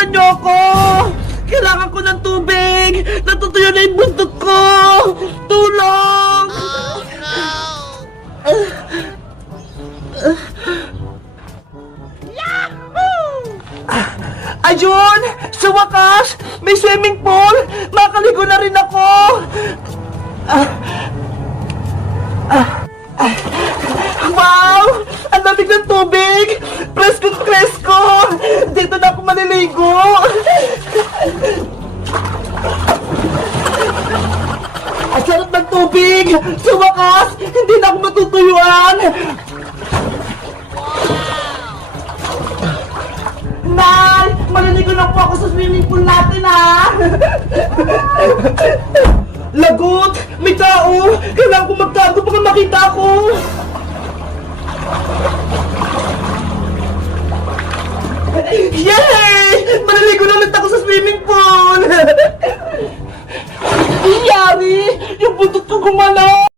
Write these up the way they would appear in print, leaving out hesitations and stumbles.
Tulungan niyo ako! Kailangan ko ng tubig! Natutuyo na yung buntot ko! Tulong! Ayun! Sa wakas! May swimming pool! Makaligo na rin ako! Wow! Ang lamig ng tubig! Presko! Dito na ako maliligo! Ang sarap ng tubig! Sa wakas! Hindi na ako matutuyuan! Nay! Maliligo na po ako sa swimming pool natin, ha! Lagot! May tao! Kailangan ko magtago baka makita ako! Yay! Maliligo na ulit ako sa swimming pool! Iyari! Yung buntot ko gumalaw!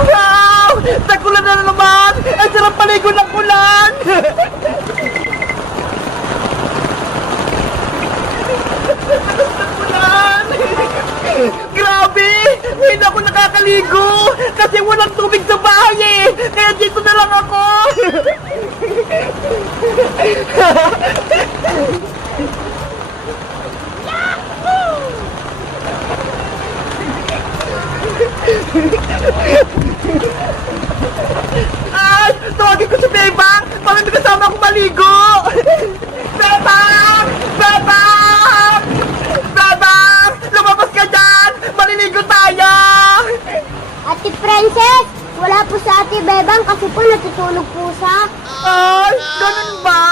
Wow! Tagulan na naman! Ang sarap paligo ng ulan! Ulan! Grabe! Hindi ako nakakaligo! Kasi walang tubig sa bahay eh! Kaya dito na lang ako! Ay! Tawagin ko si Bebang! Bakit may kasama akong maligo? Bebang! Bebang! Bebang! Lumabas ka dyan! Maliligo tayo! Ate Princess, wala po sa Ate Bebang kasi po natutulog po siya. Ay! Ganun ba?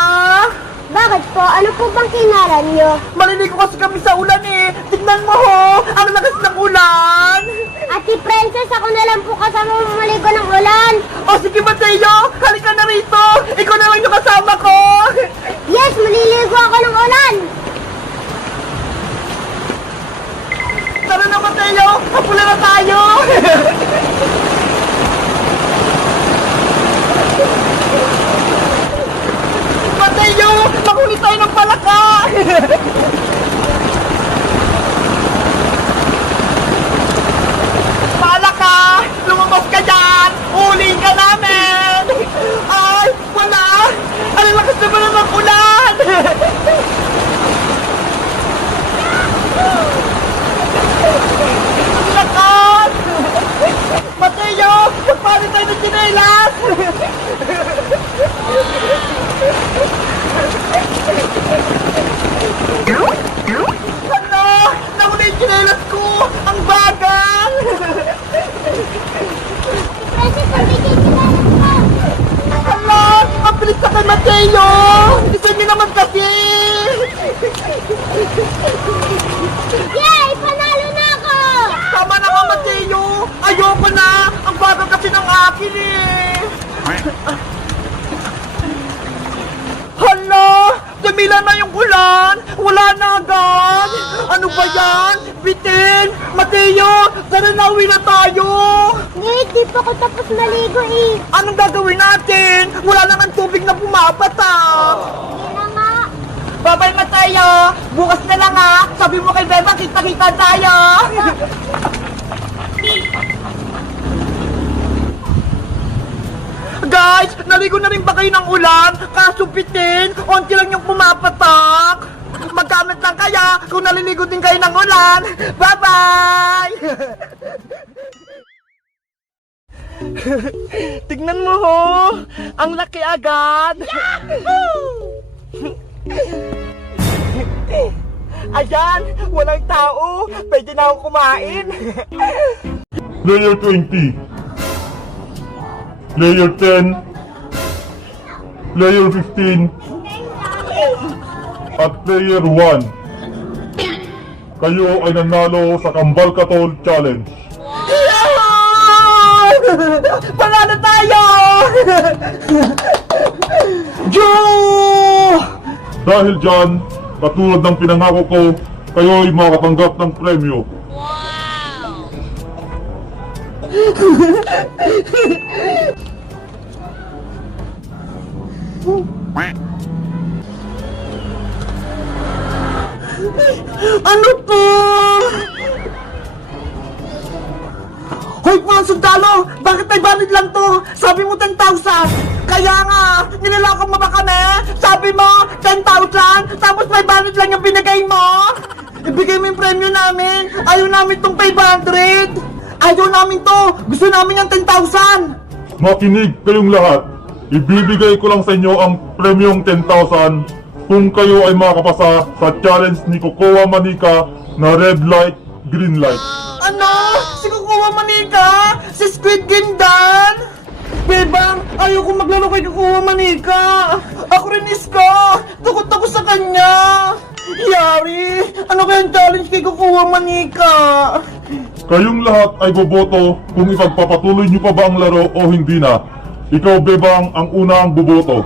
Bakit po? Ano po bang kinaran niyo? Maliligo kasi kami sa ulan eh! Tignan mo ho! Ang lakas ng ulan! Ate Princess, ako na lang po kasama maligo ng ulan. O sige Mateo! Halika na rito! Ikaw na lang yung kasama ko! Yes, maliligo ako ng ulan. Tara na Mateo! Kapula na tayo! Tatay Mateo! Gusto niyo naman kasi! Yay! Panalo na ako! Tama na nga, Mateo! Ayoko na! Ang bagal kasi ng akin eh! Hala! Tumila na yung ulan! Wala na agad! Ano ba yan? Bitin! Mateo! Tara na, uwi na tayo! Wait, di pa ako tapos maligo eh. Anong gagawin natin? Wala naman tubig na pumapatak! Hindi na nga. Bye-bye, Mateo! Bukas na lang ha! Sabi mo kay Beba, kita-kita tayo! Guys, naligo na rin ba kayo ng ulan? Kaso bitin, onti lang yung pumapatak. Magkamit lang kaya kung naliligo din kayo ng ulan. Bye-bye! Tignan mo ho, ang laki agad. Ayan, walang tao. Pwede na akong kumain. Player 20, Player 10, Player 15, at Player 1. Kayo ay nanalo sa Kambal Katol Challenge. Panalo tayo! Joe! Dahil dyan, katulad ng pinangako ko, kayo ay makatanggap ng premyo. Ano to? Hoy, mga sundalo! Bakit may banid lang to? Sabi mo 10,000! Kaya nga, nilalakaw mo ba kami? Sabi mo, 10,000! Tapos may banid lang yung binigay mo? Ibigay mo yung premyo namin! Ayaw namin tong 500! Ayaw namin to! Gusto namin yung 10,000! Makinig kayong lahat. Ibibigay ko lang sa inyo ang premyong 10,000 kung kayo ay makapasa sa challenge ni Kokowa Manika na red light, green light. Ano? Si Kukuha Manika? Si Squid Game Dan? Bebang, ayoko maglaro kay Kukuha Manika. Ako rin iska. Takot ako sa kanya. Yari, ano kayang challenge kay Kukuha Manika? Kayong lahat ay boboto kung ipagpapatuloy nyo pa ba ang laro o hindi na. Ikaw, Bebang, ang unang boboto.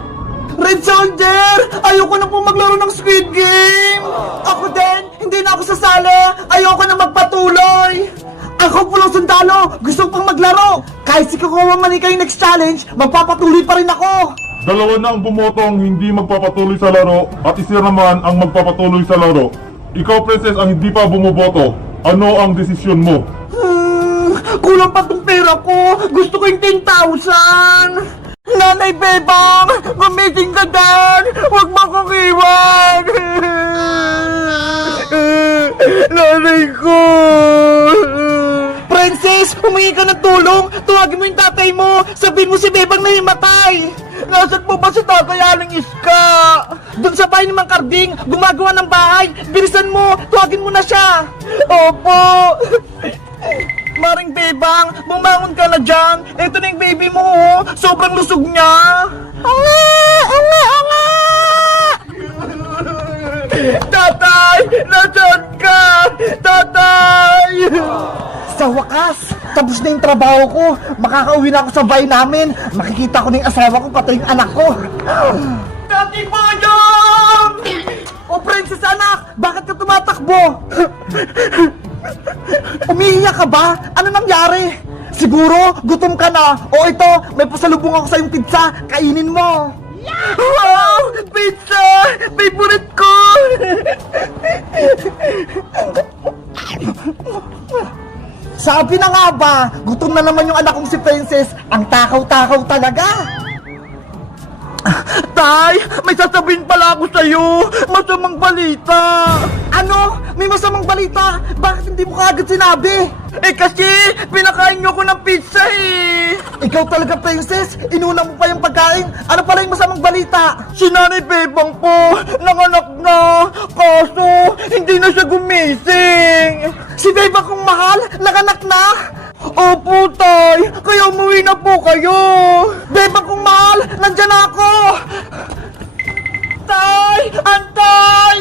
Red Soldier! Ayoko na po maglaro ng Squid Game! Ako din! Hindi na ako sasali! Ayoko na magpatuloy! Ako pulong sundalo! Gusto pang maglaro! Kahit si Kukuha Manika yung next challenge, magpapatuloy pa rin ako! Dalawa na ang bumotong hindi magpapatuloy sa laro at isa naman ang magpapatuloy sa laro. Ikaw, Princess, ang hindi pa bumoboto. Ano ang desisyon mo? Kulang pa tong pera ko! Gusto ko yung 10,000! Nanay Bebang! Gumising ka dyan! Huwag mo akong iwan! Nanay ko! Princess! Humingi ka ng tulong! Tuwagin mo yung tatay mo! Sabihin mo si Bebang na himatay! Nasaan po ba si Tatay Aling Iska? Doon sa bahay ni Mang Karding! Gumagawa ng bahay! Bilisan mo! Tuwagin mo na siya! Opo! Maring Bebang, bumangon ka na dyan. Ito na yung baby mo, oh. Sobrang lusog niya. Anga! Tatay! Nasaan ka? Tatay! Sa wakas, tapos na yung trabaho ko. Makakauwi na ako sa bahay namin. Makikita ko na yung asawa ko, pati yung anak ko. Tati Boyong! O princess anak, bakit ka tumatakbo? Umiiyak ka ba? Ano nangyari? Siguro, gutom ka na. O ito, may pasalubong ako sa yung pizza. Kainin mo. Wow! Pizza! Favorite ko! Sabi na nga ba, gutom na naman yung anak kong si Princess. Ang takaw-takaw talaga. Tay, may sasabihin pala ako sa'yo. Masamang balita. Ano? May masamang balita? Bakit hindi mo kaagad sinabi? Eh kasi, pinakain niyo ko ng pizza eh. Ikaw talaga, Princess. Inuna mo pa yung pagkain. Ano pala yung masamang balita? Si Nanay Bebang po, nanganak na. Kaso, hindi na siya gumising. Si Bebang kong mahal, nanganak na. Opo, Tay. Kaya umuwi na po kayo. Bebang kong mahal, nandyan ako. Antay! Antay!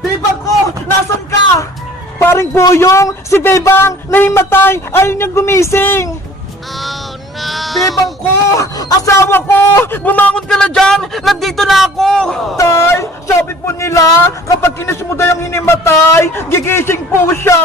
Bebang ko! Nasaan ka? Paring Boyong! Si Bebang! Nahimatay! Ayaw niyang gumising! Oh no! Bebang ko! Asawa ko! Bumangon ka na dyan! Nandito na ako! Tay! Sabi po nila, kapag kinis mo daw yung hinimatay, gigising po siya!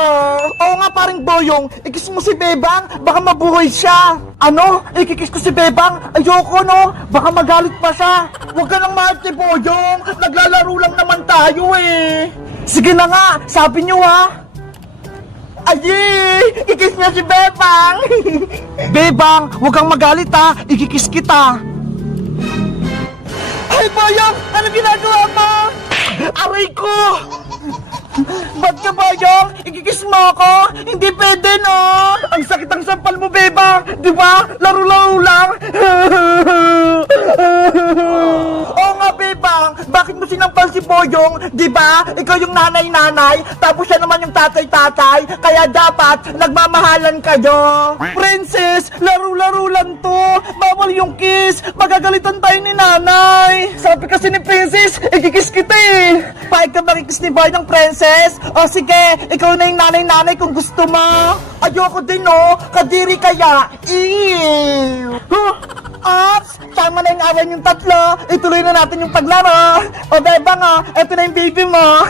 Oo nga paring Boyong, ikis mo si Bebang, baka mabuhay siya! Ano? Ikikis ko si Bebang? Ayoko no! Baka magalit pa siya! Huwag ka nang mahal si Boyong! Naglalaro lang naman tayo eh! Sige na nga! Sabi niyo ha! Ayi! Ikis niya si Bebang! Bebang, huwag kang magalit ha! Ikikis kita! Ay, Boyong! Ano ginagawa mo? Aray ko! Ba't ka, Boyong? Ikikis mo ako? Hindi pwede, no? Ang sakit ang sampal mo, Bebang! Di ba? Laro-laro lang! Oo nga, Bebang! Bakit mo sinampal si Boyong? Di ba? Ikaw yung nanay-nanay, tapos siya naman yung tatay-tatay, kaya dapat nagmamahalan kayo! Princess! Laro-laro lang to! Bawal yung kiss! Magagalitan tayo ni nanay! Sabi kasi ni Princess, ikikis kita eh! Pahig ka makikis ni Boy ng Princess? O sige, ikaw na yung nanay-nanay kung gusto mo! Ayoko din no! Kadiri kaya! Ew! Huh? Ops! Tama na yung away yung tatlo! Ituloy na natin yung paglaro! O Beba nga, eto na yung baby mo!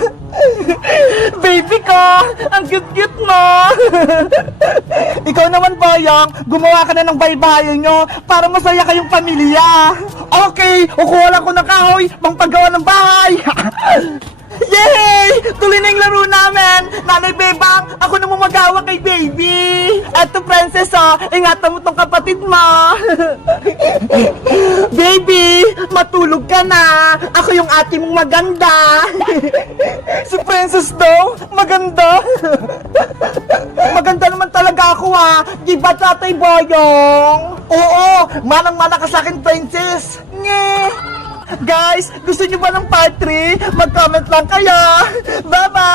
Baby ko! Ang cute-cute mo! Ikaw naman, Boyong, gumawa ka na ng baybayo nyo para masaya kayong pamilya! Okay! Kukuha lang ko ng kahoy pang paggawa ng bahay! Yay! Tuloy na yung laro namin! Nanay Bebang, ako na magawa kay baby! Eto, Princess, oh, ingatan mo tong kapatid mo! Baby, matulog ka na! Ako yung ate mong maganda! Si Princess daw, maganda! Maganda naman talaga ako, ha! Di ba, Tatay Boyong? Oo, manang-mana ka sa akin, Princess! Nye! Guys, gusto nyo ba ng part 3? Mag-comment lang kayo! Bye-bye!